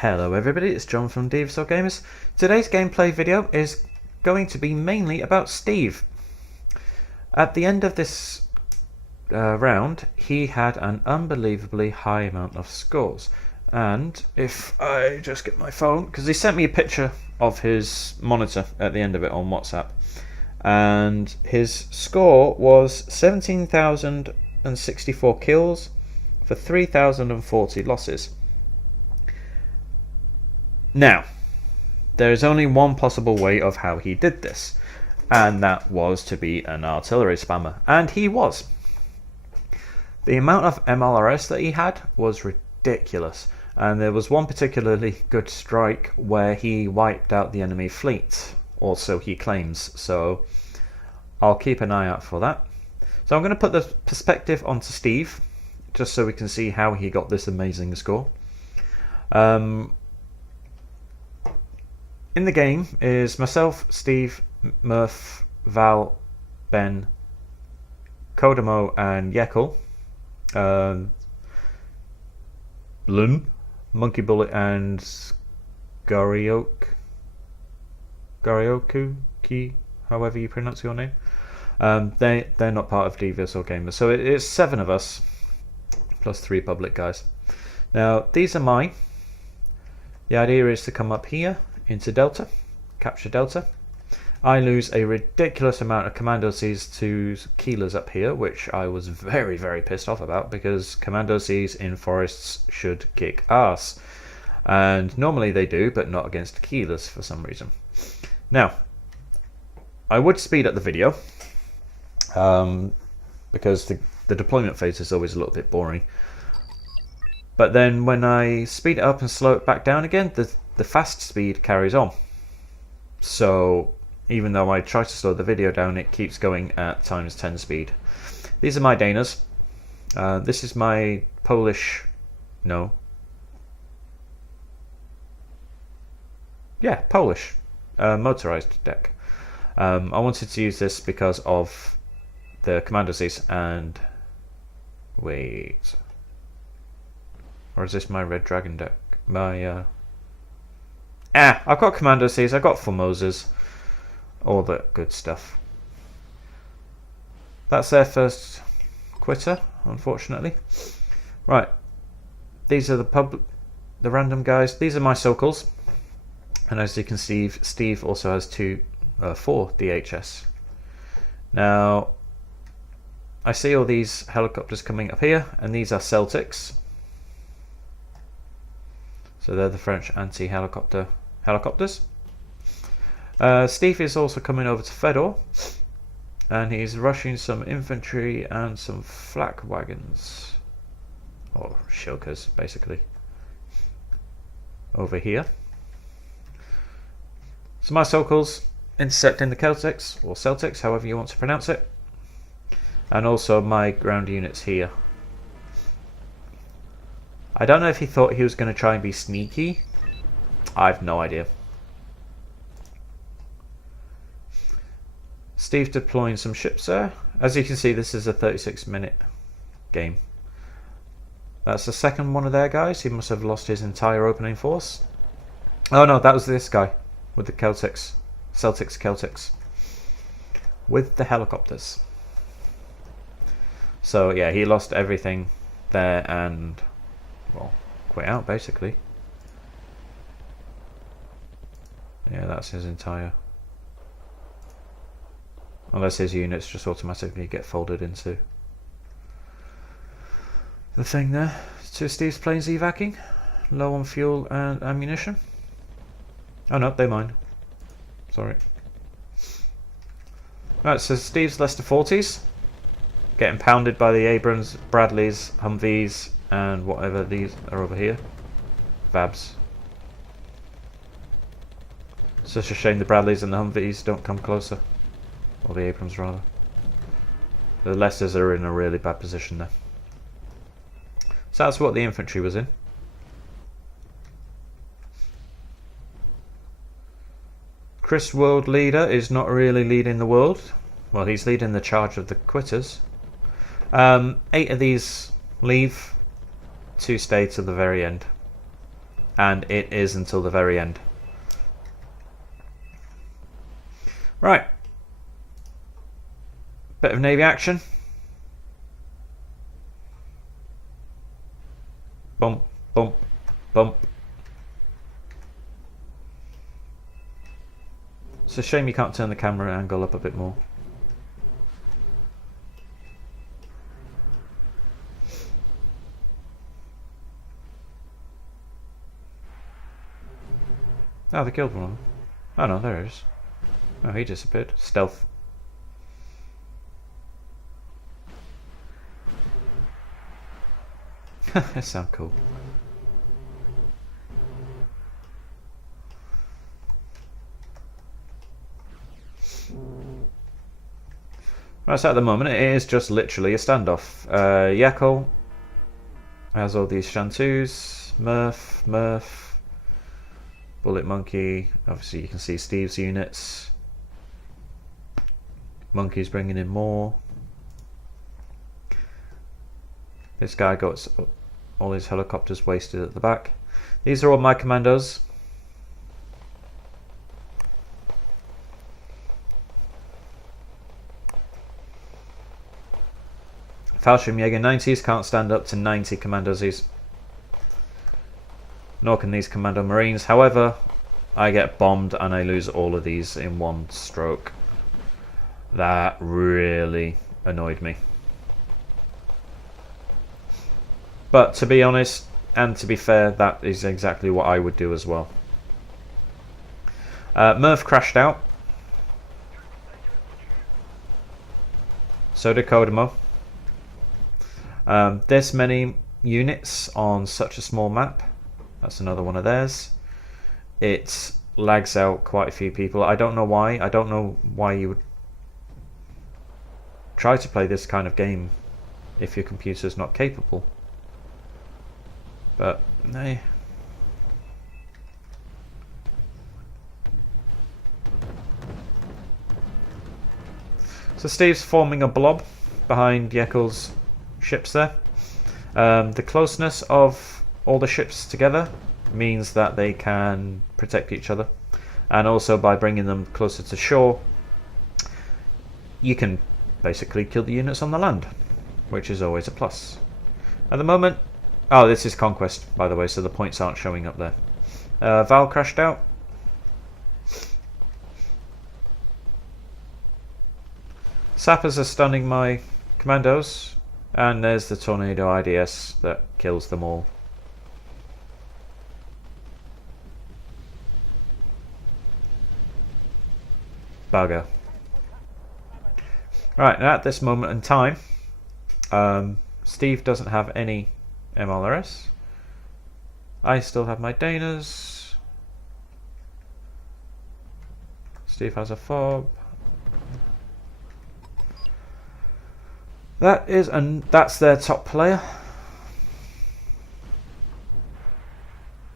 Hello everybody, it's John from Devious Gamers. Today's gameplay video is going to be mainly about Steve. At the end of this round, he had an unbelievably high amount of scores. And if I just get my phone, because he sent me a picture of his monitor at the end of it on WhatsApp. And his score was 17,064 kills for 3,040 losses. Now, there is only one possible way of how he did this, and that was to be an artillery spammer, and he was. The amount of MLRS that he had was ridiculous, and there was one particularly good strike where he wiped out the enemy fleet, or so he claims, so I'll keep an eye out for that. So I'm going to put the perspective onto Steve, just so we can see how he got this amazing score. In the game is myself, Steve, Murph, Val, Ben, Kodomo and Yekel, Lun, Monkey Bullet and Garioku, however you pronounce your name. They're not part of Devious or Gamers, so it's 7 of us plus 3 public guys. Now these are mine. The idea is to come up here into Delta, capture Delta. I lose a ridiculous amount of Commando Cs to Keelers up here, which I was very, very pissed off about, because Commando Cs in forests should kick ass. And normally they do, but not against Keelers for some reason. Now, I would speed up the video, because the deployment phase is always a little bit boring. But then when I speed it up and slow it back down again, the fast speed carries on. So even though I try to slow the video down, it keeps going at times 10 speed. These are my Danas. This is my Polish... No. Yeah, Polish motorized deck. I wanted to use this because of the Commando Cs and... Wait. Or is this my Red Dragon deck? My... I've got Commando Cs, I've got Formosas, all that good stuff. That's their first quitter, unfortunately. Right, these are the random guys. These are my Sokals, and as you can see, Steve also has 4 DHS. Now, I see all these helicopters coming up here, and these are Celtics. So they're the French anti-helicopters. Steve is also coming over to Fedor, and he's rushing some infantry and some flak wagons, or shilkers basically, over here. So my Sokals intercepting the Celtics, or Celtics, however you want to pronounce it, and also my ground units here. I don't know if he thought he was going to try and be sneaky. I have no idea. Steve deploying some ships there. As you can see, this is a 36-minute game. That's the second one of their guys. He must have lost his entire opening force. Oh no, that was this guy with the Celtics. Celtics. With the helicopters. So yeah, he lost everything there and... well, quit out basically. Yeah, that's his entire... unless his units just automatically get folded into the thing there. So Steve's planes evacing, low on fuel and ammunition. Oh no, they mine. Sorry. Right, so Steve's Leicester 40s getting pounded by the Abrams, Bradleys, Humvees, and whatever these are over here. Vabs. Such a shame the Bradleys and the Humvees don't come closer. Or the Abrams rather. The Leicesters are in a really bad position there. So that's what the infantry was in. Chris, world leader, is not really leading the world. Well, he's leading the charge of the quitters. 8 of these leave to stay to the very end. and it is until the very end. Right. Bit of Navy action. Bump, bump, bump. It's a shame you can't turn the camera angle up a bit more. Oh, they killed one of them. Oh no, there it is. Oh, he disappeared. Stealth. That sounds cool. Right, so at the moment it is just literally a standoff. Yakul has all these Shantus, Murph, Bullet Monkey. Obviously you can see Steve's units. Monkey's bringing in more. This guy got all his helicopters wasted at the back. These are all my commandos. Fallschirmjäger 90s can't stand up to 90 Commandosies. Nor can these Commando Marines. However, I get bombed and I lose all of these in one stroke. That really annoyed me. But to be honest, and to be fair, that is exactly what I would do as well. Murph crashed out. So did Kodomo. This many units on such a small map. That's another one of theirs. It lags out quite a few people. I don't know why. I don't know why you would try to play this kind of game if your computer's not capable. But no. So Steve's forming a blob behind Yekel's ships there. The closeness of all the ships together means that they can protect each other, and also by bringing them closer to shore you can basically kill the units on the land, which is always a plus. At the moment, oh, this is Conquest by the way, so the points aren't showing up there. Val crashed out. Sappers are stunning my commandos. And there's the Tornado IDS that kills them all. Bugger. Right, now at this moment in time, Steve doesn't have any MLRS. I still have my Danas. Steve has a fob. That's their top player.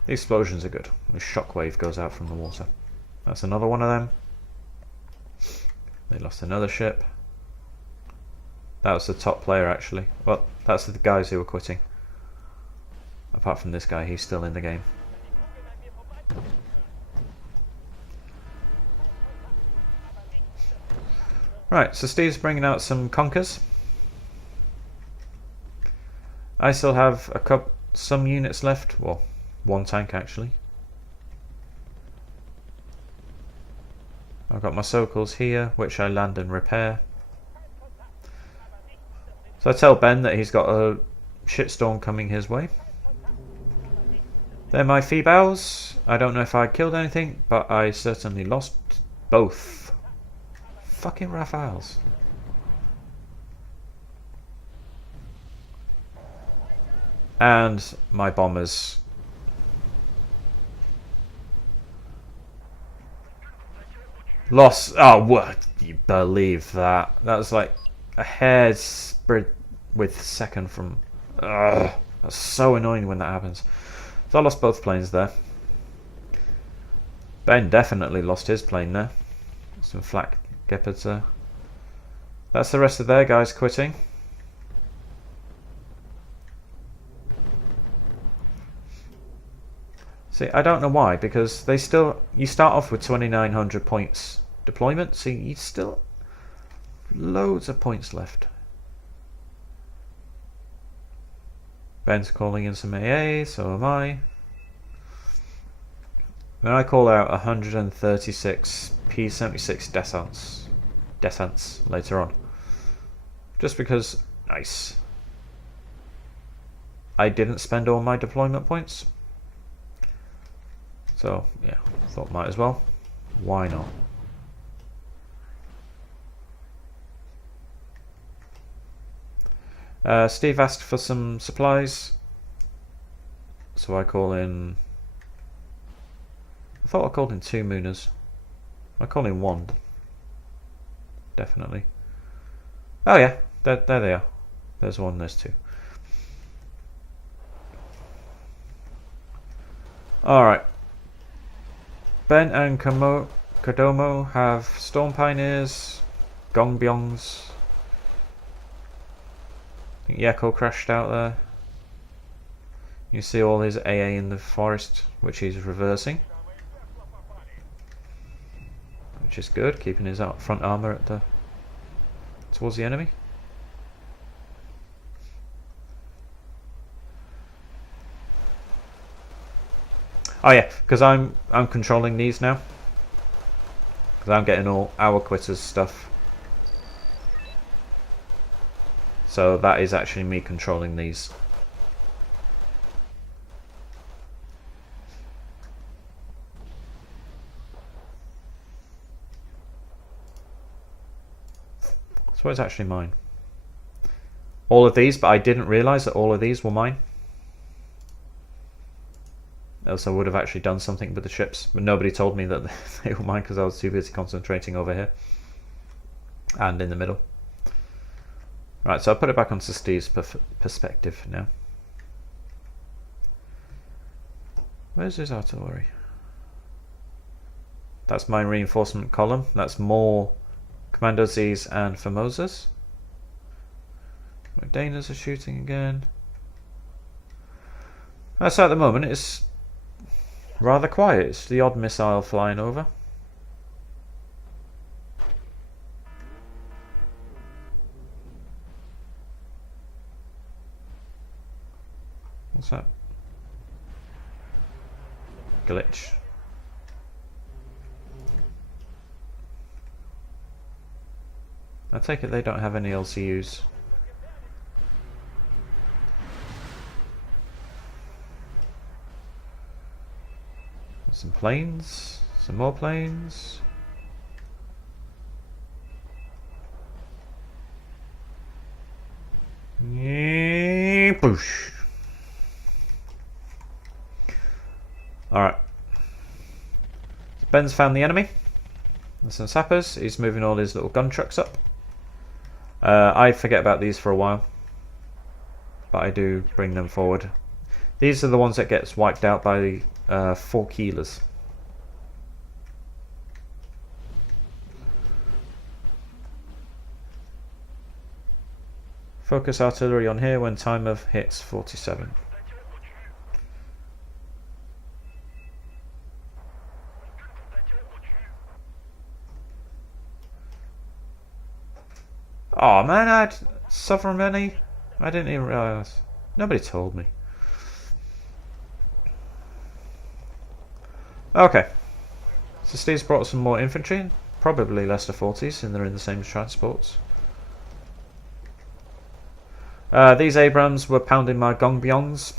The explosions are good. The shockwave goes out from the water. That's another one of them. They lost another ship. That was the top player actually. Well, that's the guys who were quitting. Apart from this guy, he's still in the game. Right, so Steve's bringing out some Conkers. I still have some units left. Well, one tank actually. I've got my Sokals here, which I land and repair. So I tell Ben that he's got a shitstorm coming his way. They're my Feebows. I don't know if I killed anything, but I certainly lost both. Fucking Rafales. And my bombers. Lost. Oh, what? You believe that? That was like a hair's spread with second from. Ugh, that's so annoying when that happens. So I lost both planes there. Ben definitely lost his plane there. Some flak Gepards there. That's the rest of their guys quitting. See, I don't know why, because they still... You start off with 2,900 points deployment, so you still... Loads of points left. Ben's calling in some AA, so am I. Then I call out 136 P-76 descents later on. Just because, nice. I didn't spend all my deployment points. So, yeah, thought might as well. Why not? Steve asked for some supplies. So I call in... I thought I called in 2 Mooners. I call in 1. Definitely. Oh yeah, there they are. There's 1, there's 2. Alright. Ben and Kodomo have Storm Pioneers, Gongbyongs. I think Yeko crashed out there. You see all his AA in the forest, which he's reversing. Which is good, keeping his front armour at towards the enemy. Oh yeah, because I'm controlling these now. Because I'm getting all our quitters stuff. So that is actually me controlling these. So it's actually mine. All of these, but I didn't realise that all of these were mine. Else I would have actually done something with the ships, but nobody told me that they were mine because I was too busy concentrating over here and in the middle. Right, so I'll put it back onto Steve's perspective now. Where's his artillery? That's my reinforcement column. That's more Commando Z's and Formosas. My Danas are shooting again. So at the moment it's rather quiet. It's the odd missile flying over. What's that? Glitch. I take it they don't have any LCUs. Some planes, some more planes. Boosh. Alright. Ben's found the enemy. There's some sappers. He's moving all his little gun trucks up. I forget about these for a while, but I do bring them forward. These are the ones that gets wiped out by the 4 keelers. Focus artillery on here when timer hits 47. Oh man, I'd suffer many. I didn't even realise. Nobody told me. Okay. So Steve's brought some more infantry. Probably Leicester 40s, and they're in the same transports. These Abrams were pounding my Gongbyongs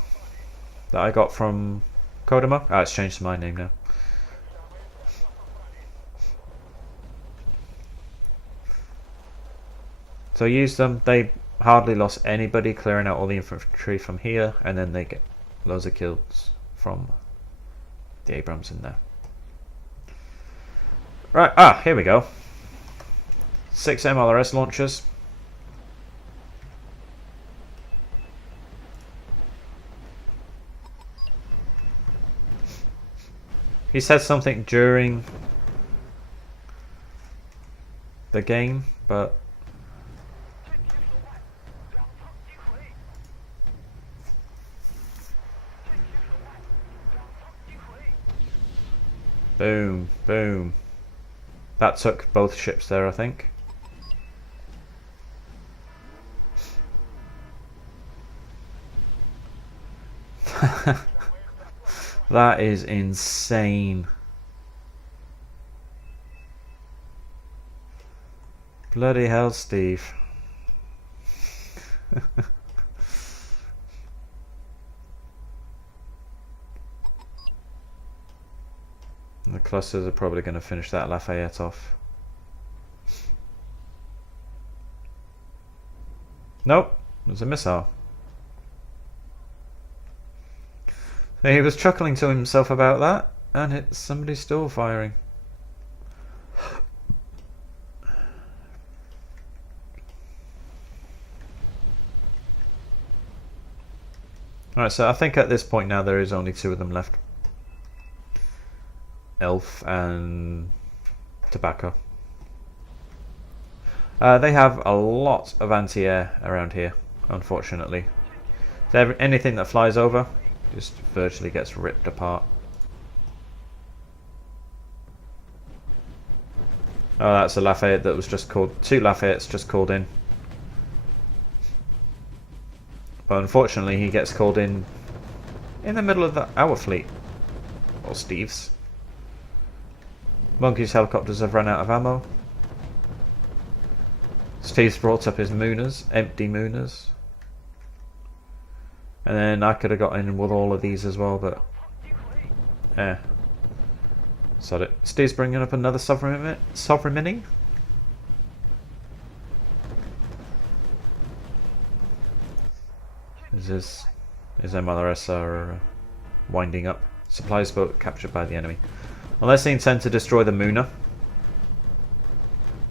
that I got from Kodomo. Ah, it's changed to my name now. So I used them. They hardly lost anybody, clearing out all the infantry from here, and then they get loads of kills from the Abrams in there. Right, here we go. 6 MLRS launchers. He said something during the game, but Boom, boom. That took both ships there, I think. That is insane. Bloody hell, Steve. The clusters are probably going to finish that Lafayette off. Nope, there's a missile. He was chuckling to himself about that, and somebody's still firing. Alright, so I think at this point now there is only 2 of them left. Elf and Tobacco. They have a lot of anti-air around here, unfortunately. So anything that flies over just virtually gets ripped apart. Oh, that's a Lafayette that was just called. 2 Lafayettes just called in. But unfortunately he gets called in the middle of our fleet. Or Steve's. Monkey's helicopters have run out of ammo. Steve's brought up his Mooners, empty Mooners. And then I could have got in with all of these as well, but sod it. Steve's bringing up another Sovereign Mini. His MLRS are winding up. Supplies boat captured by the enemy. Unless they intend to destroy the Mooner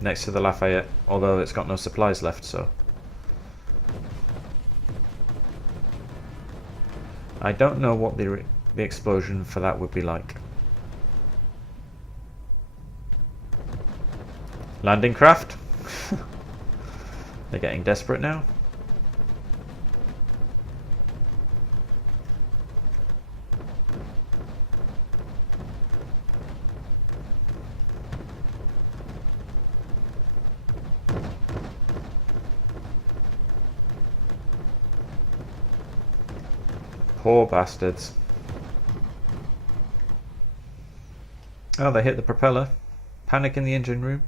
next to the Lafayette, although it's got no supplies left, so I don't know what the explosion for that would be like. Landing craft. They're getting desperate now. Poor bastards. Oh, they hit the propeller. Panic in the engine room.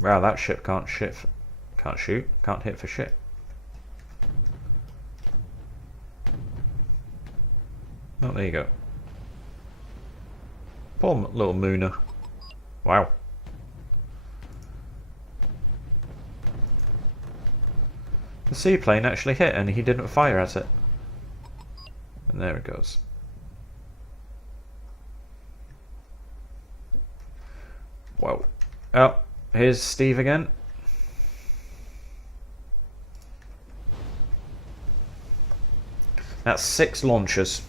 Wow, that ship can't shoot, can't hit for shit. Oh, there you go. Poor little Mooner. Wow. The seaplane actually hit and he didn't fire at it. And there it goes. Whoa. Oh, here's Steve again. That's 6 launchers.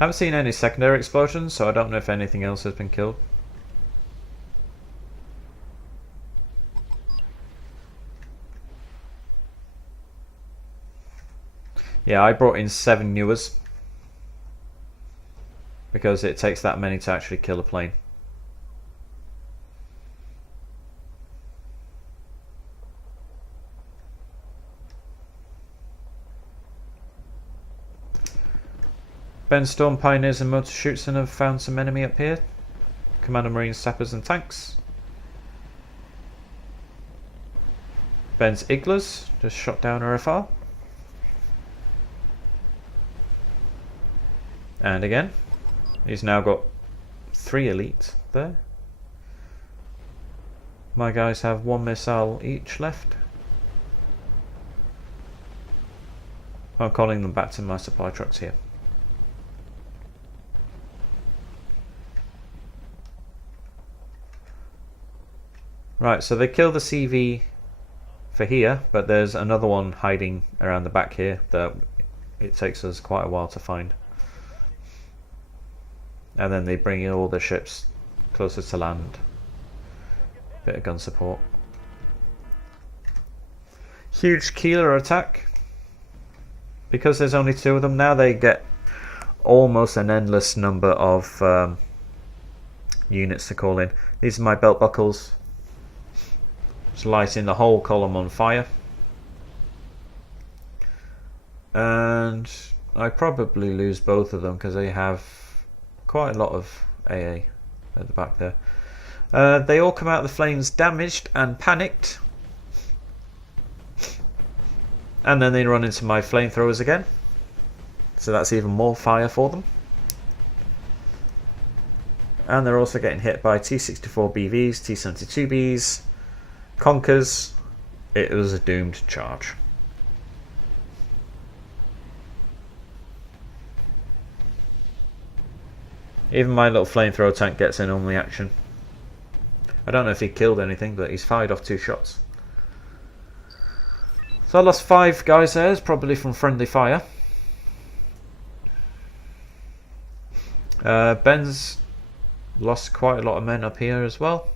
Haven't seen any secondary explosions, so I don't know if anything else has been killed. Yeah, I brought in 7 Newers because it takes that many to actually kill a plane. Ben Storm Pioneers and Motor Shoots and have found some enemy up here. Commander Marines, Sappers and Tanks. Ben's Iglas just shot down a RFR. And again, he's now got 3 elite there. My guys have 1 missile each left. I'm calling them back to my supply trucks here. Right, so they kill the CV for here, but there's another one hiding around the back here that it takes us quite a while to find. And then they bring in all the ships closer to land. Bit of gun support. Huge Keeler attack. Because there's only 2 of them now, they get almost an endless number of units to call in. These are my belt buckles. Just lighting the whole column on fire. And I probably lose both of them because they have quite a lot of AA at the back there. They all come out of the flames damaged and panicked. And then they run into my flamethrowers again. So that's even more fire for them. And they're also getting hit by T-64 BVs, T-72Bs, Conkers. It was a doomed charge. Even my little flamethrower tank gets in on the action. I don't know if he killed anything, but he's fired off 2 shots. So I lost 5 guys there, probably from friendly fire. Ben's lost quite a lot of men up here as well.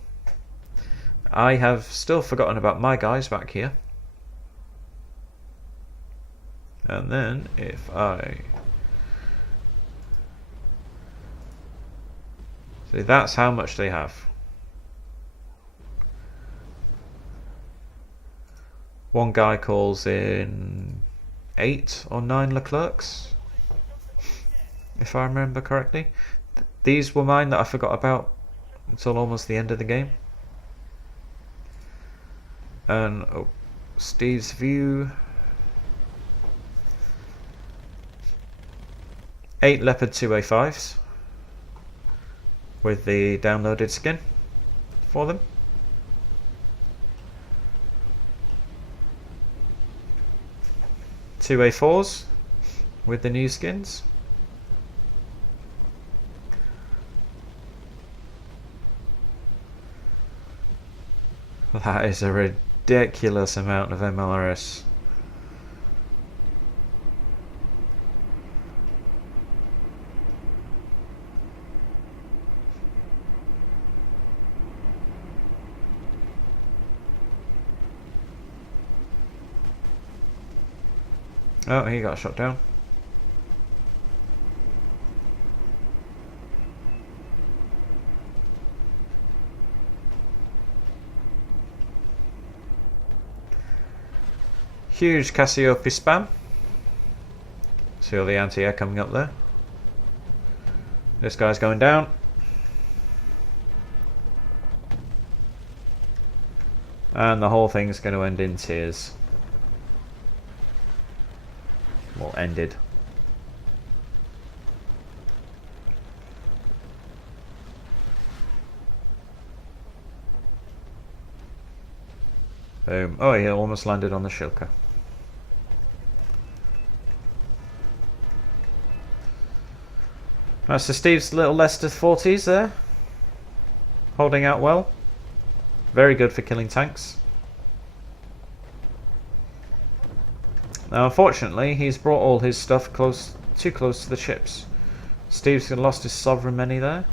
I have still forgotten about my guys back here. And then if I... See, that's how much they have. One guy calls in 8 or 9 Leclercs, if I remember correctly. These were mine that I forgot about until almost the end of the game. And Steve's view. 8 Leopard 2A5s with the downloaded skin for them. 2A4s with the new skins. That is a ridiculous amount of MLRS. Oh, he got shot down. Huge Cassiope spam. See all the anti-air coming up there. This guy's going down. And the whole thing's going to end in tears. Well, ended. Boom. Oh, he almost landed on the Shilka. Right, so Steve's little Leicester 40s there. Holding out well. Very good for killing tanks. Now, unfortunately, he's brought all his stuff too close to the ships. Steve's lost his sovereign many there.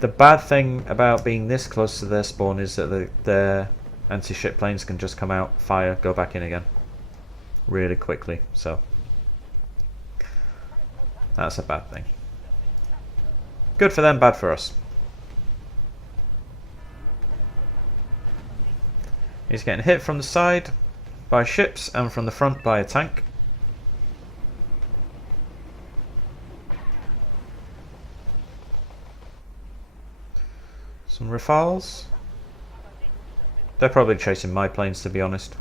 The bad thing about being this close to their spawn is that their anti-ship planes can just come out, fire, go back in again really quickly. So that's a bad thing. Good for them, bad for us. He's getting hit from the side by ships and from the front by a tank. Some Rafales. They're probably chasing my planes, to be honest.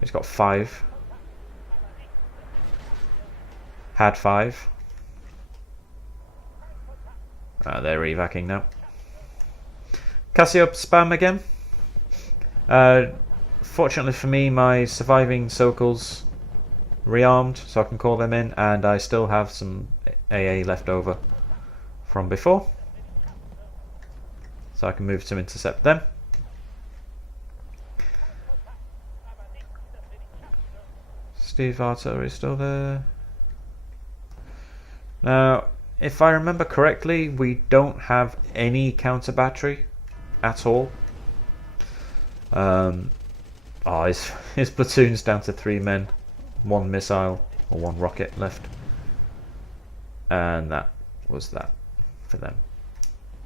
He's got 5. Had 5. They're evacing now. Cassiope spam again. Fortunately for me, my surviving Sokals rearmed, so I can call them in, and I still have some AA left over from before, so I can move to intercept them. Steve artillery is still there. Now, if I remember correctly, we don't have any counter battery at all. His platoon's down to 3 men, 1 missile or 1 rocket left, and that was that for them.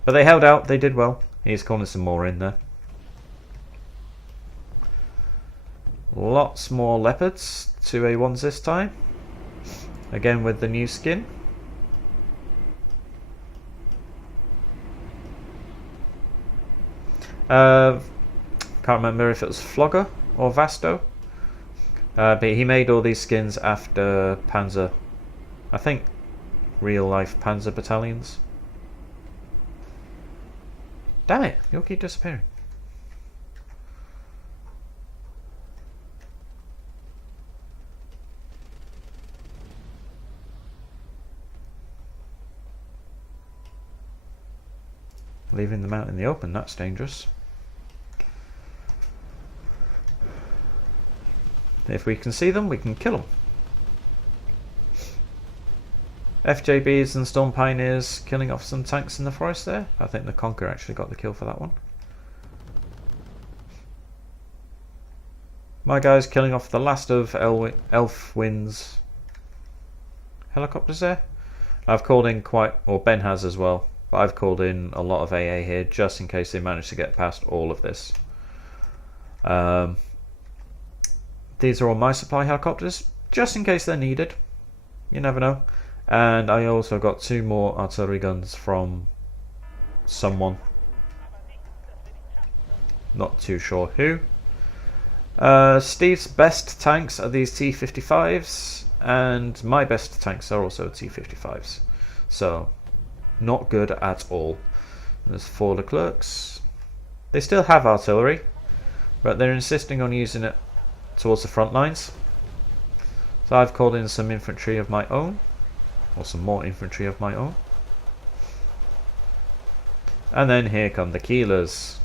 But they held out, they did well. He's calling some more in there. Lots more leopards, 2 A1s this time, again with the new skin. Can't remember if it was Flogger or Vasto, but he made all these skins after Panzer, I think real life Panzer battalions. Damn it, you'll keep disappearing. Leaving them out in the open, that's dangerous. If we can see them, we can kill them. FJBs and Storm Pioneers killing off some tanks in the forest there. I think the Conqueror actually got the kill for that one. My guys killing off the last of Elfwind's helicopters there. I've called in quite, or Ben has as well, but I've called in a lot of AA here just in case they manage to get past all of this. These are all my supply helicopters, just in case they're needed. You never know. And I also got 2 more artillery guns from someone. Not too sure who. Steve's best tanks are these T-55s, and my best tanks are also T-55s. So, not good at all. There's 4 Leclercs. They still have artillery, but they're insisting on using it towards the front lines. So I've called in some infantry of my own, or some more infantry of my own. And then here come the Keelers.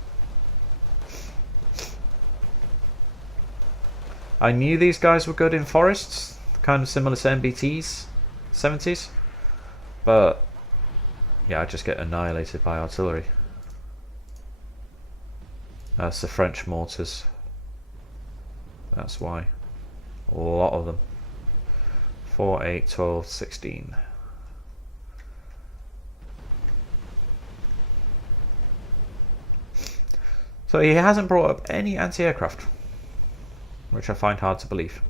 I knew these guys were good in forests, kind of similar to MBTs, 70s, but yeah, I just get annihilated by artillery. That's the French mortars. That's why. A lot of them. 4, 8, 12, 16. So he hasn't brought up any anti-aircraft, which I find hard to believe.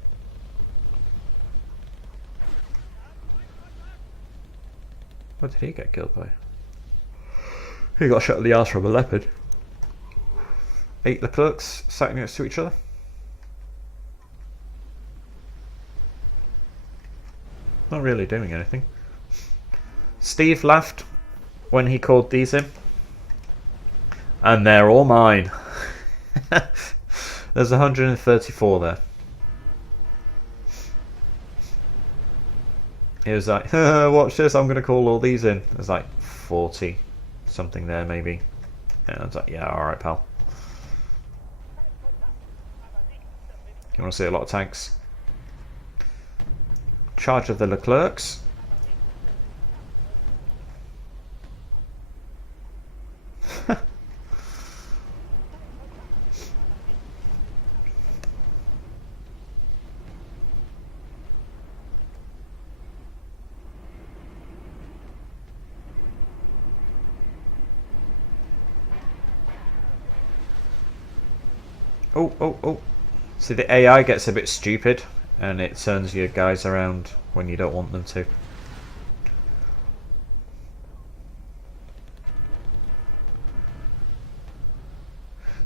What did he get killed by? He got shot in the arse from a leopard. 8 Leclercs sat next to each other. Not really doing anything. Steve laughed when he called these in. And they're all mine. There's 134 there. He was like, watch this, I'm going to call all these in. There's like 40 something there maybe. And I was like, yeah, alright pal. You want to see a lot of tanks? Charge of the Leclercs. Oh. See, the AI gets a bit stupid and it turns your guys around when you don't want them to.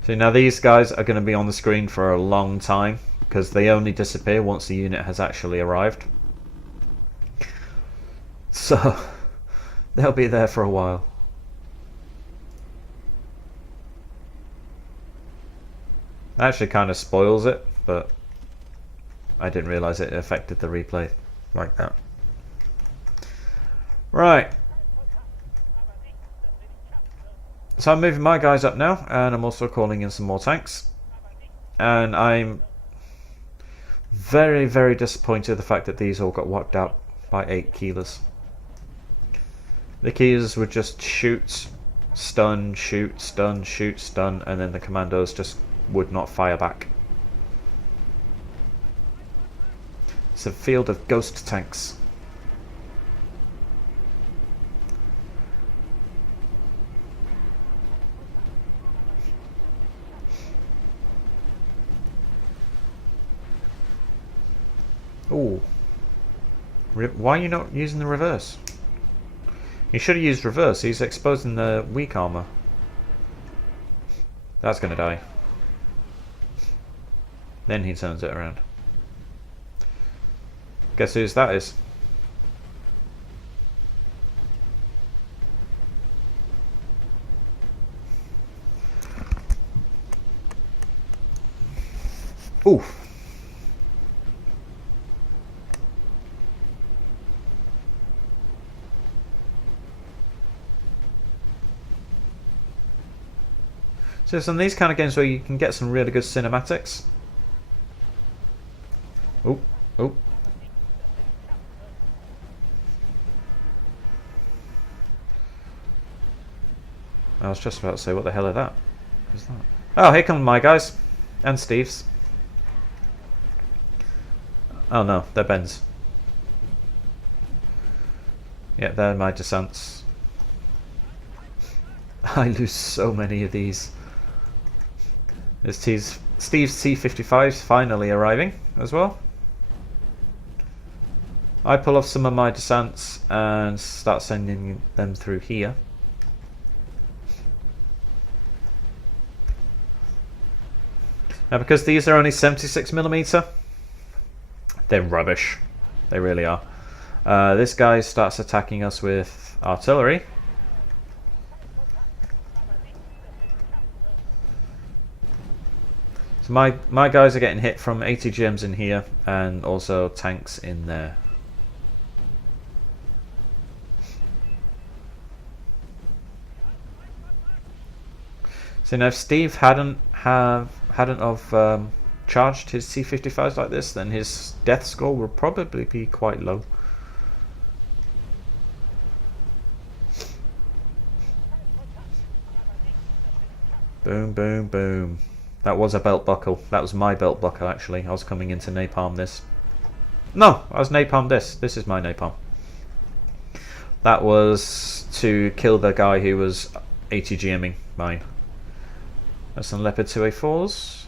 So now these guys are going to be on the screen for a long time because they only disappear once the unit has actually arrived. So they'll be there for a while. That actually kind of spoils it, but I didn't realise it affected the replay like that. Right. So I'm moving my guys up now, and I'm also calling in some more tanks. And I'm very, very disappointed the fact that these all got wiped out by 8 Keelers. The keys would just shoot, stun, shoot, stun, shoot, stun, and then the commandos just would not fire back. It's a field of ghost tanks. Ooh. Why are you not using the reverse? You should have used reverse. He's exposing the weak armor. That's gonna die. Then he turns it around. Guess whose that is? Ooh. So it's on these kind of games where you can get some really good cinematics. Oh, oh. I was just about to say, what the hell is that? What's that? Oh, here come my guys. And Steve's. Oh no, they're Ben's. Yeah, they're my descents. I lose so many of these. Steve's C-55's finally arriving as well. I pull off some of my descents and start sending them through here. Now because these are only 76mm, they're rubbish. They really are. This guy starts attacking us with artillery. So my guys are getting hit from ATGMs in here and also tanks in there. So now if Steve hadn't charged his C-55s like this, then his death score would probably be quite low. Boom, boom, boom. That was a belt buckle. That was my belt buckle, actually. I was coming in to napalm this. No, I was napalm this. This is my napalm. That was to kill the guy who was ATGMing mine. That's some Leopard 2A4s.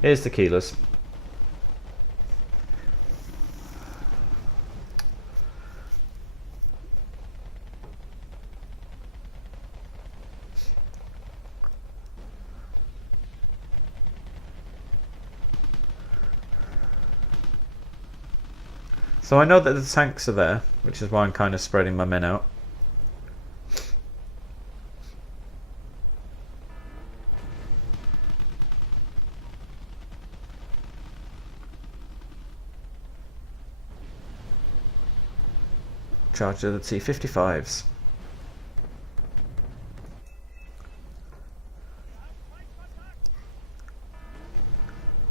Here's the keylers. So I know that the tanks are there, which is why I'm kind of spreading my men out. Charge to the T-55s.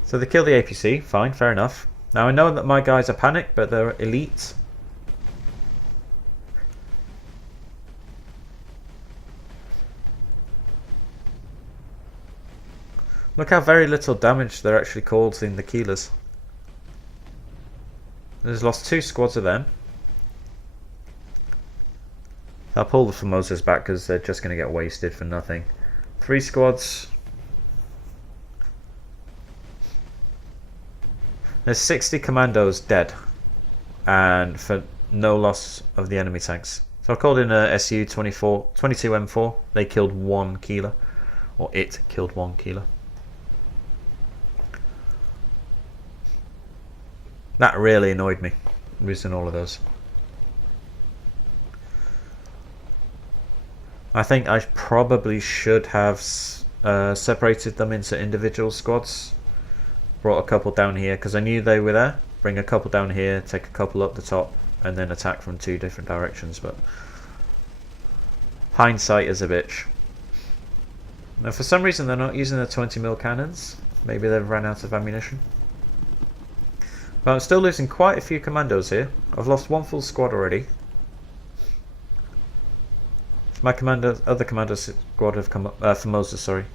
So they kill the APC, fine, fair enough. Now I know that my guys are panicked, but they're elite. Look how very little damage they're actually causing the keylers. There's lost 2 squads of them. I'll pull the Formosas back because they're just going to get wasted for nothing. 3 squads. There's 60 commandos dead, and for no loss of the enemy tanks. So I called in a SU 22 M4. They killed 1 keeler, or it killed 1 keeler. That really annoyed me, losing all of those. I think I probably should have separated them into individual squads. Brought a couple down here because I knew they were there. Bring a couple down here, take a couple up the top, and then attack from 2 different directions. But hindsight is a bitch. Now for some reason they're not using the 20mm cannons. Maybe they've ran out of ammunition. But I'm still losing quite a few commandos here. I've lost one full squad already. My other commander squad have come up. Formosa, sorry,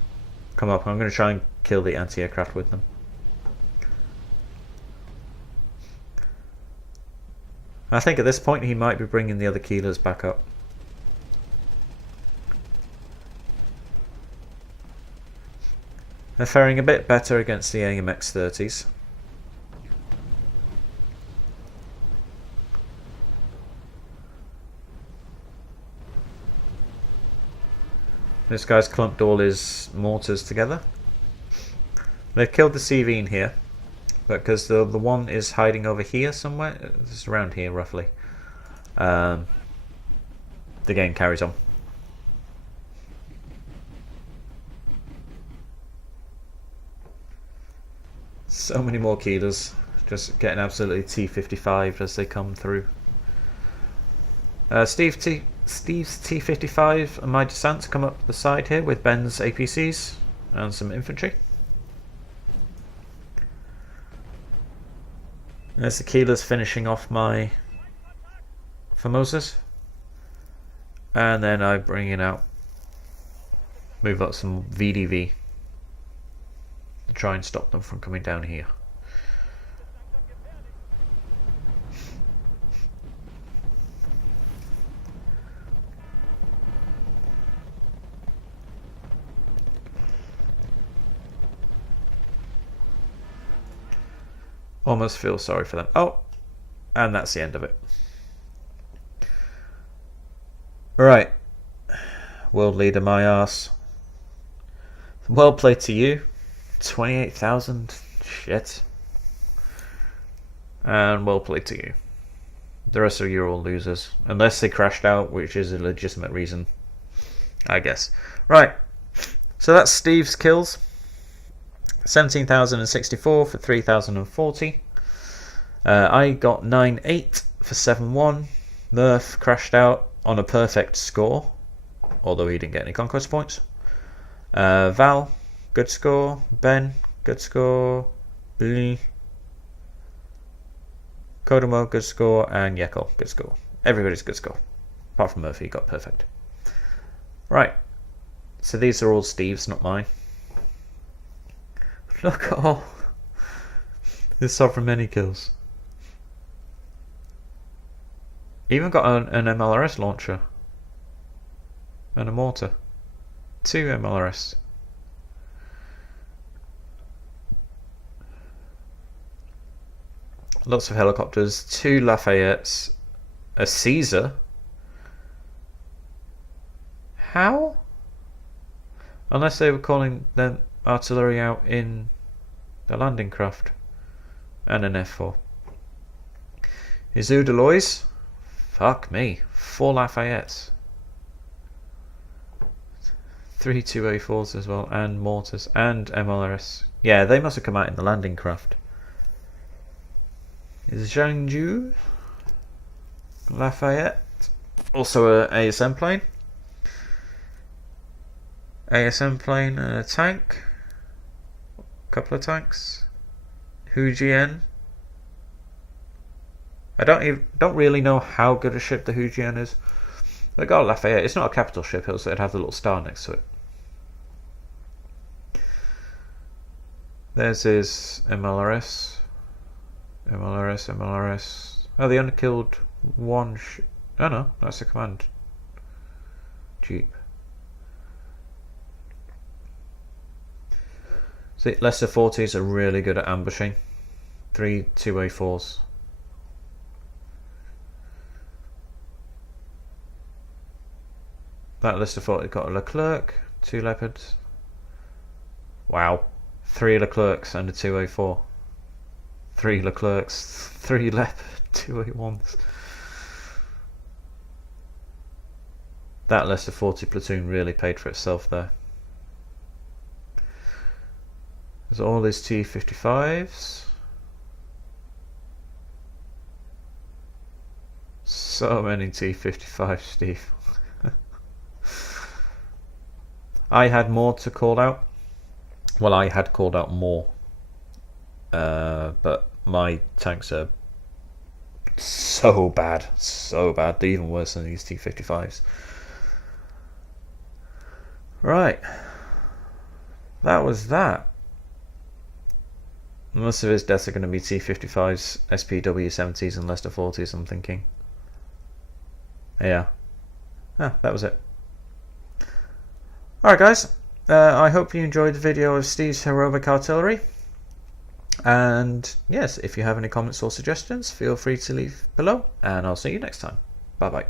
come up. I'm going to try and kill the anti-aircraft with them. I think at this point he might be bringing the other Keelers back up. They're faring a bit better against the AMX-30s. This guy's clumped all his mortars together. They've killed the CV in here, but because the one is hiding over here somewhere, it's around here roughly, the game carries on. So many more Keelers, just getting absolutely T-55 as they come through. Steve's T-55 and my descents come up the side here with Ben's APCs and some infantry. There's the Keelers finishing off my Formosas. And then I bring it out, move up some VDV to try and stop them from coming down here. Almost feel sorry for them. Oh, and that's the end of it. Right, world leader my arse. Well played to you. 28,000. Shit. And well played to you. The rest of you are all losers. Unless they crashed out, which is a legitimate reason, I guess. Right, so that's Steve's kills. 17,064 for 3,040. I got 9-8 for 7-1. Murph crashed out on a perfect score, although he didn't get any conquest points. Val, good score. Ben, good score. Lee, Kodomo, good score. And Yekel, good score. Everybody's good score. Apart from Murphy, he got perfect. Right, so these are all Steve's, not mine. Look at all this sovereign many kills. Even got an MLRS launcher and a mortar. 2 MLRS. Lots of helicopters, 2 Lafayettes, a Caesar. How? Unless they were calling them artillery out in the landing craft. And an F4. Izu Deloys? Fuck me. 4 Lafayettes. 3 2A4s as well. And mortars. And MLRS. Yeah, they must have come out in the landing craft. Is Zhangju? Lafayette. Also a ASM plane. ASM plane and a tank. Couple of tanks. Hujian. I don't really know how good a ship the Hujian is. They got a Lafayette. It's not a capital ship, else it'd have the little star next to it. There's his MLRS. MLRS. Oh, they only killed one oh no, that's a command jeep. See, Leicester 40s are really good at ambushing. 3 2A4s. That Leicester 40 got a Leclerc, 2 Leopards. Wow. 3 Leclercs and a 2A4. 3 Leclercs, 3 Leopard, 2A1s. That Leicester 40 platoon really paid for itself there. There's all his T-55s. So many T-55s, Steve. I had more to call out. Well, I had called out more. But my tanks are so bad. They're even worse than these T55s. Right. That was that. Most of his deaths are going to be T55s, SPW70s and Leicester 40s, I'm thinking. Yeah. That was it. Alright guys, I hope you enjoyed the video of Steve's heroic artillery. And yes, if you have any comments or suggestions, feel free to leave below, and I'll see you next time. Bye bye.